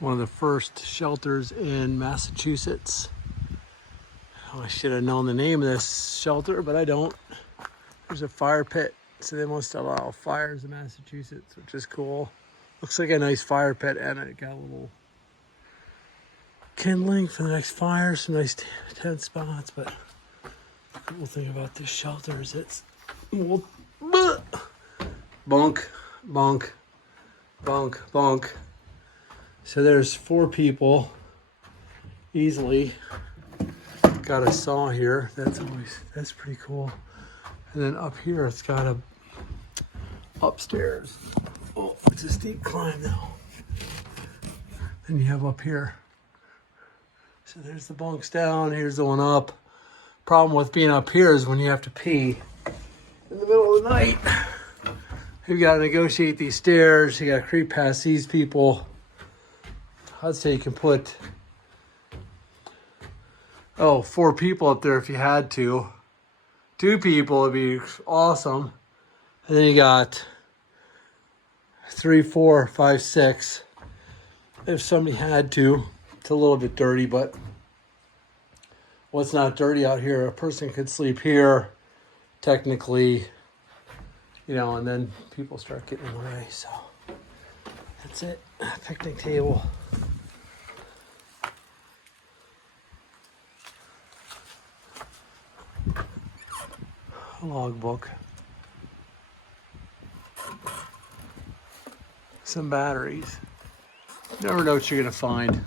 One of the first shelters in Massachusetts. Oh, I should have known the name of this shelter, but I don't. There's a fire pit, so they must allow fires in Massachusetts, which is cool. Looks like a nice fire pit, and it got a little kindling for the next fire, some nice tent spots. But the cool thing about this shelter is it's bunk, bunk, bunk, bunk. So there's 4 people easily. Got a saw here. That's pretty cool. And then up here, it's got a upstairs. Oh, it's a steep climb though. Then you have up here. So there's the bunks down. Here's the one up. Problem with being up here is when you have to pee in the middle of the night, you got to negotiate these stairs. You got to creep past these people. I'd say you can put 4 people up there if you had to. 2 people would be awesome. And then you got 3, 4, 5, 6 if somebody had to. It's a little bit dirty, but what's not dirty out here? A person could sleep here, technically, and then people start getting in the way. So that's it. Picnic table. Logbook. Some batteries. You never know what you're gonna find.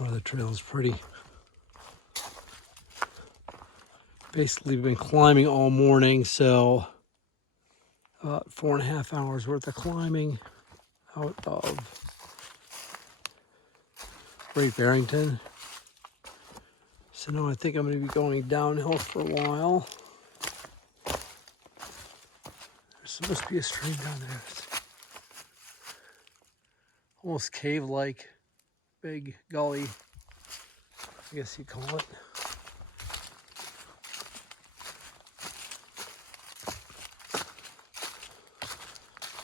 Oh, the trail's pretty. Basically been climbing all morning, so about 4.5 hours worth of climbing out of Great Barrington. So now I think I'm going to be going downhill for a while. There's supposed to be a stream down there. It's almost cave-like, big gully, I guess you'd call it.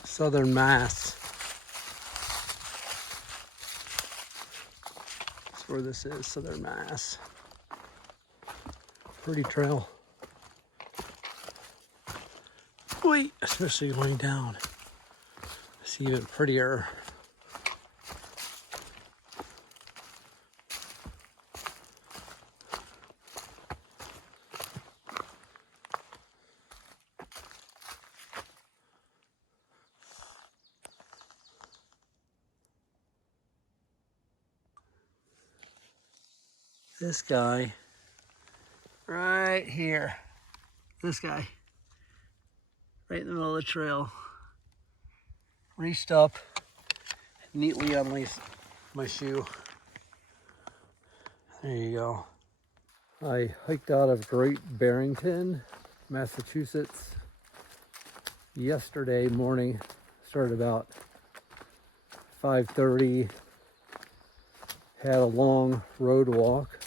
Southern Mass. That's where this is, Southern Mass. Pretty trail. Wait, especially going down. It's even prettier. This guy right here, this guy right in the middle of the trail, reached up, neatly unlaced my shoe. There you go. I hiked out of Great Barrington, Massachusetts yesterday morning. Started about 5:30. Had a long road walk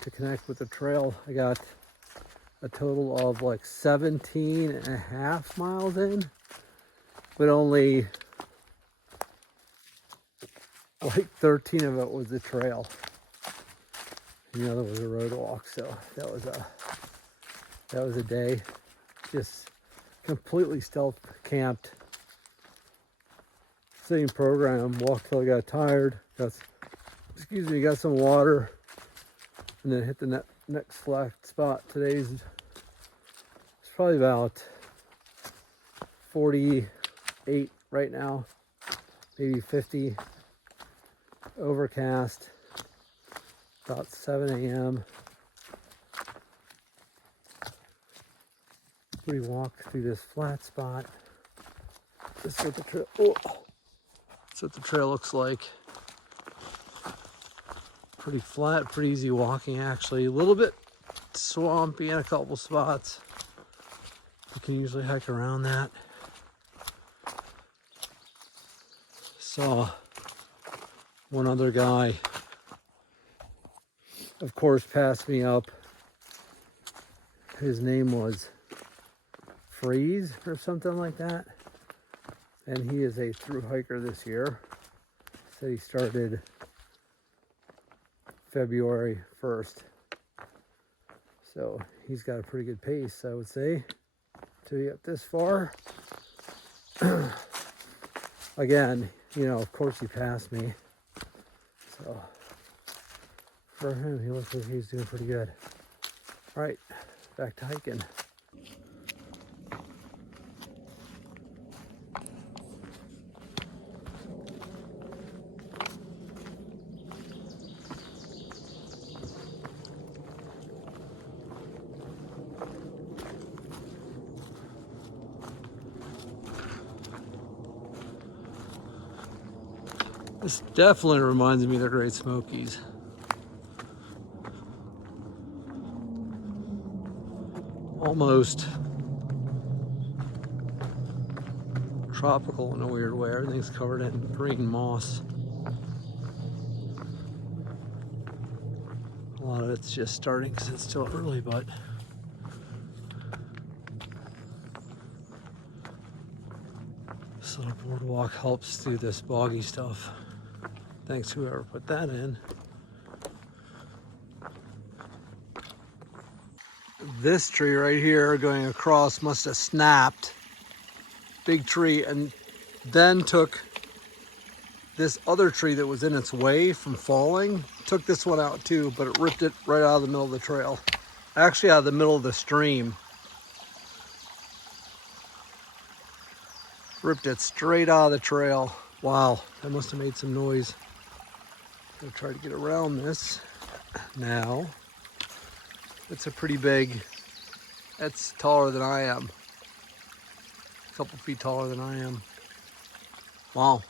to connect with the trail. I got a total of like 17.5 miles in, but only like 13 of it was the trail. The other was a road walk, so that was a day. Just completely stealth camped. Same program, walked till I got tired, got some water, and then hit the next flat spot. Today's it's probably about 48 right now, maybe 50. Overcast, about 7 a.m. We walked through this flat spot. This is what the trail. That's what the trail looks like. Pretty flat, pretty easy walking actually. A little bit swampy in a couple spots. You can usually hike around that. Saw one other guy, of course, passed me up. His name was Freeze or something like that. And he is a through hiker this year. Said he started February 1st. So he's got a pretty good pace, I would say, to get this far. Again, you know, of course he passed me. So for him, he looks like he's doing pretty good. All right, back to hiking. This definitely reminds me of the Great Smokies. Almost tropical in a weird way. Everything's covered in green moss. A lot of it's just starting because it's still early, but this little boardwalk helps through this boggy stuff. Thanks whoever put that in. This tree right here going across must have snapped. Big tree, and then took this other tree that was in its way from falling. Took this one out too, but it ripped it right out of the middle of the trail. Actually out of the middle of the stream. Ripped it straight out of the trail. Wow, that must have made some noise. I'm gonna try to get around this now. It's a pretty big, that's taller than I am. A couple feet taller than I am. Wow.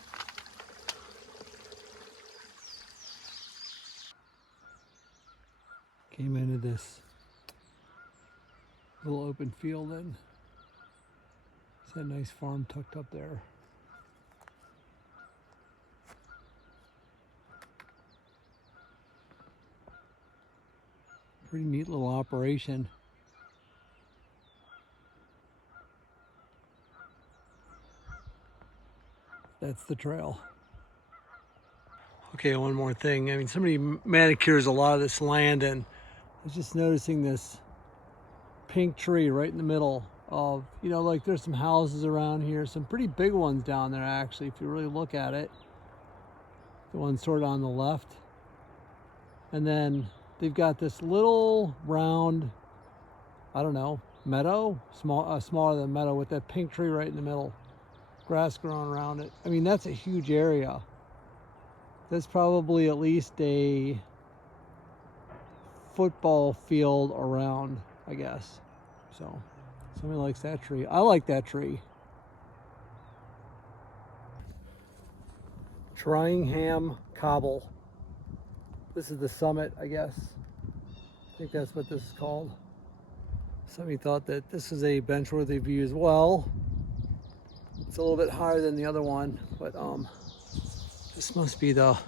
Came into this little open field and it's that nice farm tucked up there. Pretty neat little operation. That's the trail. Okay, one more thing. I mean, somebody manicures a lot of this land, and I was just noticing this pink tree right in the middle of, you know, like there's some houses around here, some pretty big ones down there actually, if you really look at it. The one sort of on the left. And then they've got this little round, I don't know, meadow, smaller than meadow, with that pink tree right in the middle. Grass growing around it. I mean, that's a huge area. That's probably at least a football field around, I guess. So, somebody likes that tree. I like that tree. Tryingham Cobble. This is the summit, I guess. I think that's what this is called. Somebody thought that this is a bench-worthy view as well. It's a little bit higher than the other one, but this must be the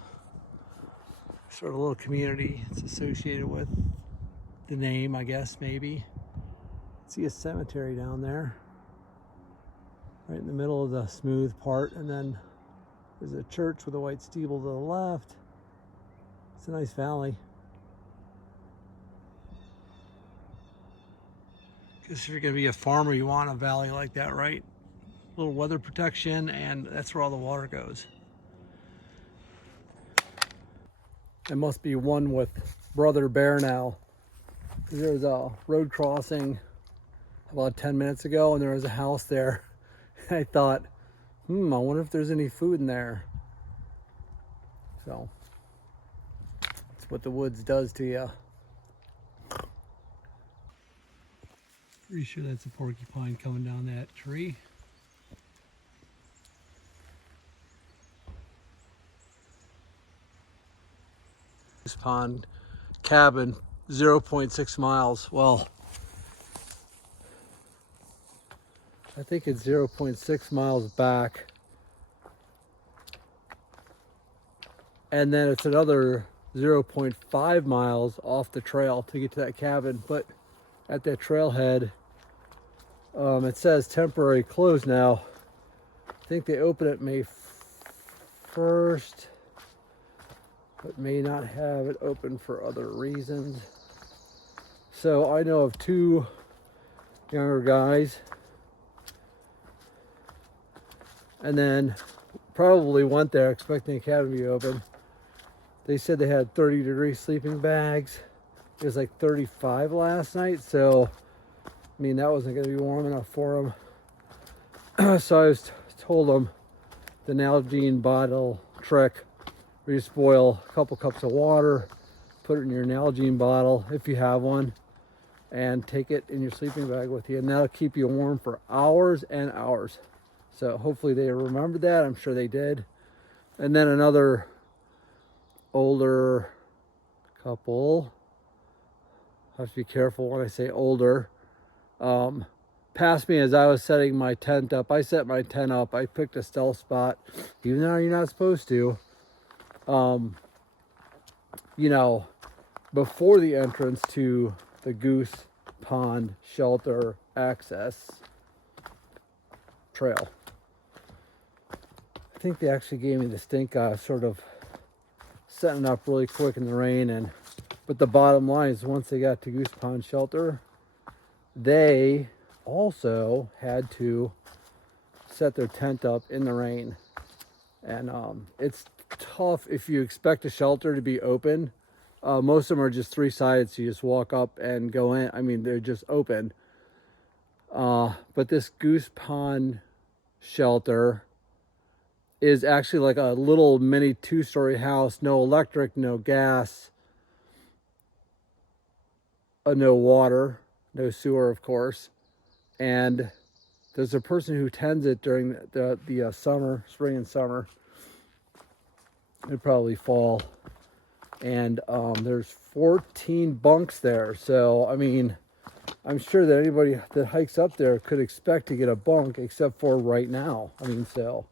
sort of little community it's associated with. The name, I guess, maybe. See a cemetery down there, right in the middle of the smooth part, and then there's a church with a white steeple to the left. It's a nice valley. Guess if you're gonna be a farmer, you want a valley like that, right? A little weather protection, and that's where all the water goes. It must be one with Brother Bear now. There was a road crossing about 10 minutes ago, and there was a house there. I thought, I wonder if there's any food in there. So, that's what the woods does to you. Pretty sure that's a porcupine coming down that tree. This pond cabin, 0.6 miles. Well, I think it's 0.6 miles back. And then it's another 0.5 miles off the trail to get to that cabin. But at that trailhead, it says temporary closed now. I think they open it May 1st, but may not have it open for other reasons. So I know of 2 younger guys, and then probably went there expecting the cabin to be open. They said they had 30-degree sleeping bags. It was like 35 last night, so I mean that wasn't going to be warm enough for them. So I told them the Nalgene bottle trick, where you just boil a couple cups of water, put it in your Nalgene bottle if you have one, and take it in your sleeping bag with you, and that'll keep you warm for hours and hours. So hopefully they remembered that. I'm sure they did. And then another older couple, I have to be careful when I say older, passed me as I was setting my tent up. I set my tent up. I picked a stealth spot, even though you're not supposed to. You know, before the entrance to the Goose Pond Shelter access trail. I think they actually gave me the stink eye, sort of setting up really quick in the rain. But the bottom line is, once they got to Goose Pond Shelter, they also had to set their tent up in the rain. And it's tough if you expect a shelter to be open. Most of them are just 3-sided, so you just walk up and go in. I mean, they're just open. But this Goose Pond Shelter is actually like a little mini 2-story house. No electric, no gas, no water, no sewer, of course. And there's a person who tends it during the summer, spring and summer. It'd probably fall. And there's 14 bunks there. So, I mean, I'm sure that anybody that hikes up there could expect to get a bunk, except for right now. I mean, so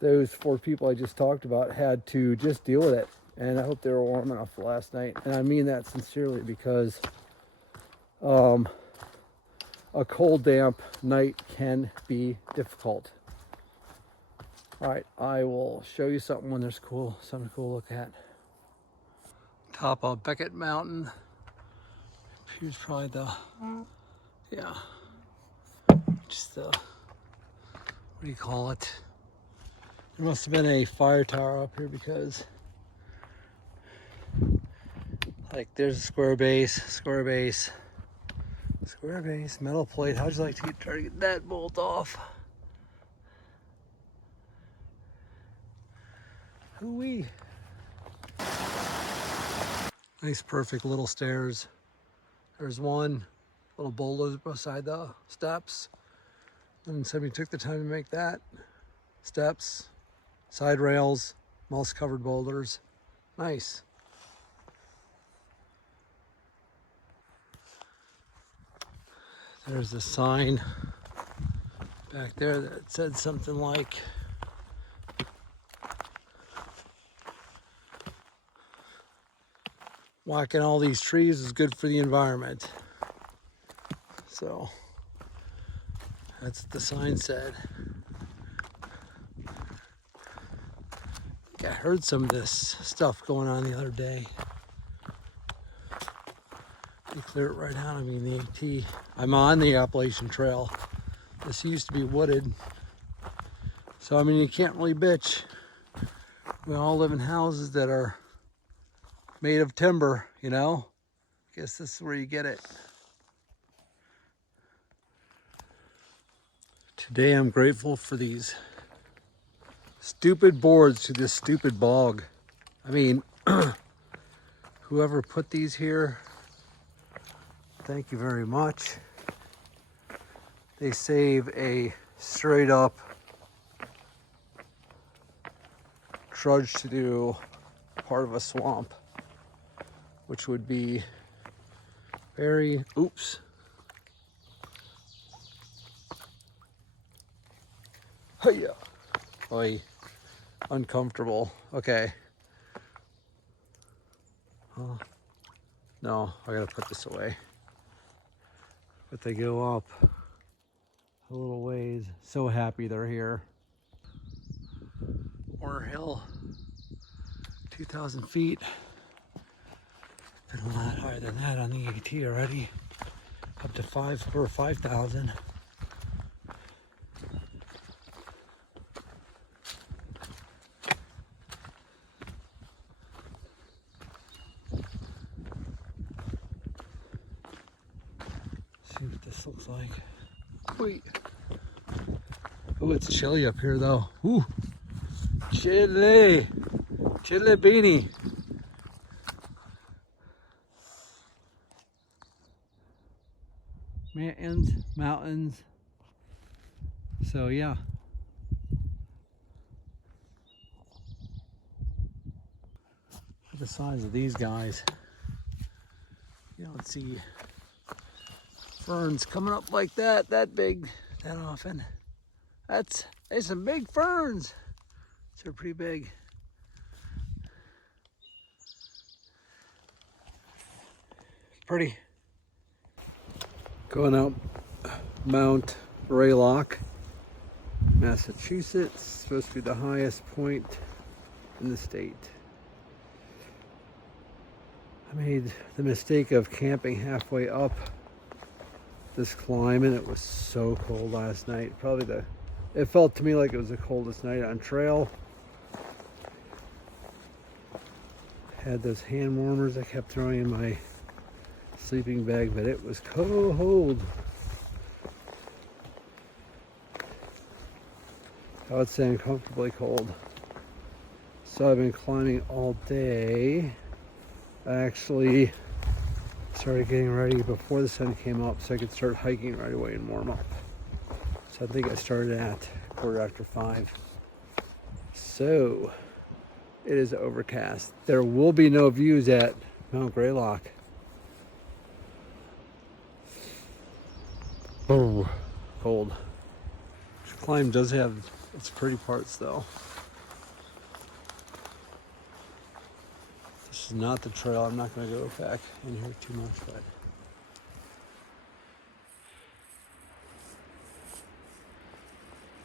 those 4 people I just talked about had to just deal with it. And I hope they were warm enough for last night. And I mean that sincerely, because a cold, damp night can be difficult. All right, I will show you something when there's something cool to look at. Top of Beckett Mountain. Here's probably just the, what do you call it? There must have been a fire tower up here, because like there's a square base, metal plate. How'd you like to try to get that bolt off? Hoo-wee. Nice, perfect little stairs. There's one little boulder beside the steps. And somebody took the time to make that. Steps, side rails, moss covered boulders. Nice. There's a sign back there that said something like, whacking all these trees is good for the environment. So that's what the sign said. I heard some of this stuff going on the other day. They clear it right out. I mean, the AT. I'm on the Appalachian Trail. This used to be wooded. So, I mean, you can't really bitch. We all live in houses that are made of timber, you know? I guess this is where you get it. Today I'm grateful for these stupid boards to this stupid bog. I mean, whoever put these here, thank you very much. They save a straight up trudge to do part of a swamp, which would be very, Hiya. Oy. Uncomfortable. Okay. No, I gotta put this away. But they go up a little ways. So happy they're here. Warner Hill, 2,000 feet. Been a lot higher than that on the AT already. Up to 5,000. See what this looks like. Wait. Oh, it's chilly up here though. Ooh. Chilly. Chilly beanie. Mountains. So yeah. The size of these guys. You don't see ferns coming up like that big, that often. There's some big ferns. They're pretty big. Pretty. Going up Mount Greylock, Massachusetts. Supposed to be the highest point in the state. I made the mistake of camping halfway up this climb, and it was so cold last night. It felt to me like it was the coldest night on trail. Had those hand warmers I kept throwing in my sleeping bag, but it was cold. I would say uncomfortably cold. So I've been climbing all day. I actually started getting ready before the sun came up so I could start hiking right away and warm up. So I think I started at 5:15. So it is overcast. There will be no views at Mount Greylock. Oh, cold. This climb does have its pretty parts though. This is not the trail. I'm not going to go back in here too much, but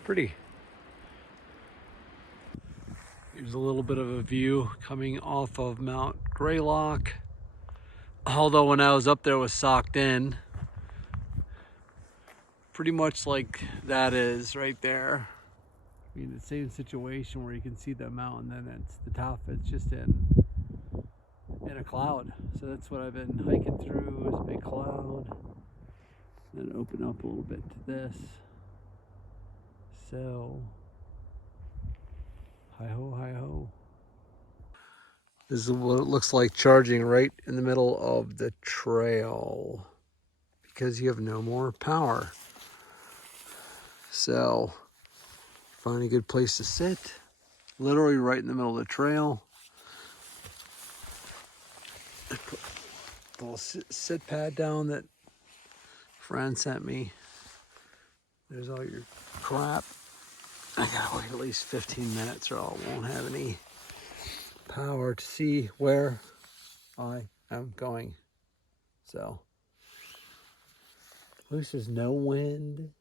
pretty. Here's a little bit of a view coming off of Mount Greylock. Although when I was up there it was socked in. Pretty much like that is right there. I mean, the same situation where you can see the mountain, then it's the top, it's just in a cloud. So that's what I've been hiking through, is a big cloud. Then open up a little bit to this. So, hi ho, hi ho. This is what it looks like charging right in the middle of the trail because you have no more power. So, find a good place to sit, literally right in the middle of the trail. Put a little sit pad down that a friend sent me. There's all your crap. I gotta wait at least 15 minutes or I won't have any power to see where I am going. So, at least there's no wind.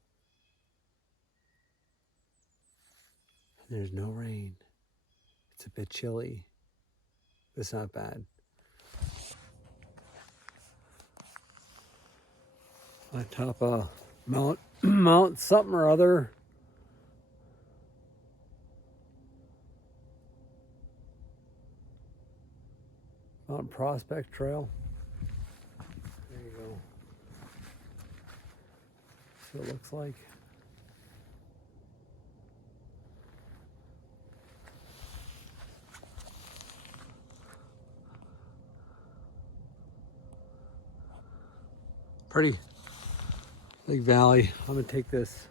There's no rain. It's a bit chilly. It's not bad. On top of Mount something or other. Mount Prospect Trail. There you go. So it looks like. Pretty big valley. I'm gonna take this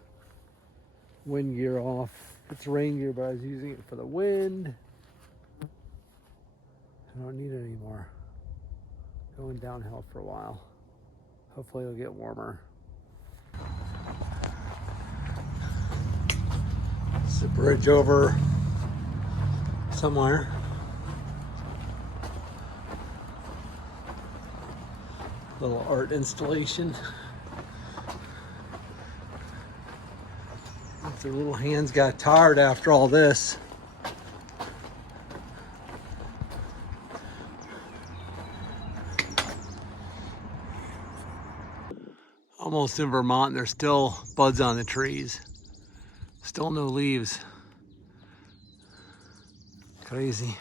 wind gear off. It's rain gear, but I was using it for the wind. I don't need it anymore. Going downhill for a while. Hopefully it'll get warmer. It's a bridge over somewhere. Little art installation. If their little hands got tired after all this. almost in Vermont. There's still buds on the trees. Still no leaves. Crazy.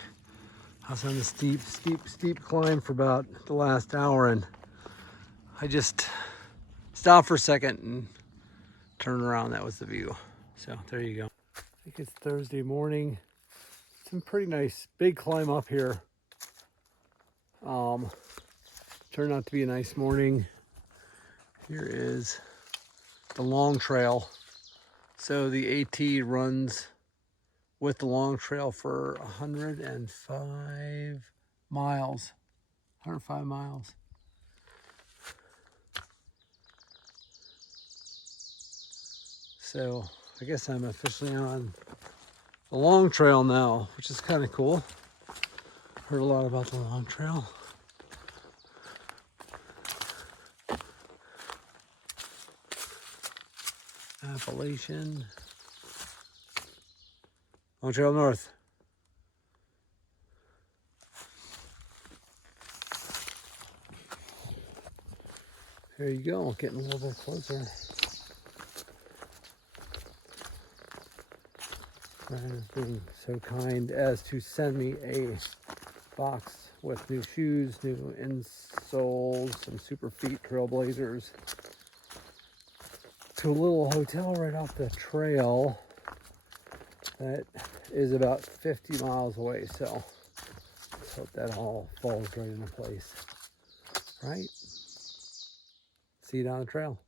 I was on the steep climb for about the last hour, and I just stopped for a second and turned around. That was the view. So there you go. I think it's Thursday morning. Some pretty nice big climb up here. Turned out to be a nice morning. Here is the long trail. So the AT runs with the long trail for 105 miles. 105 miles. So I guess I'm officially on the long trail now, which is kind of cool. Heard a lot about the long trail. Appalachian. Long Trail North. There you go, getting a little bit closer. Ryan is being so kind as to send me a box with new shoes, new insoles, some super feet Trailblazers, to a little hotel right off the trail that is about 50 miles away. So let's hope that all falls right into place. Right? See you down the trail.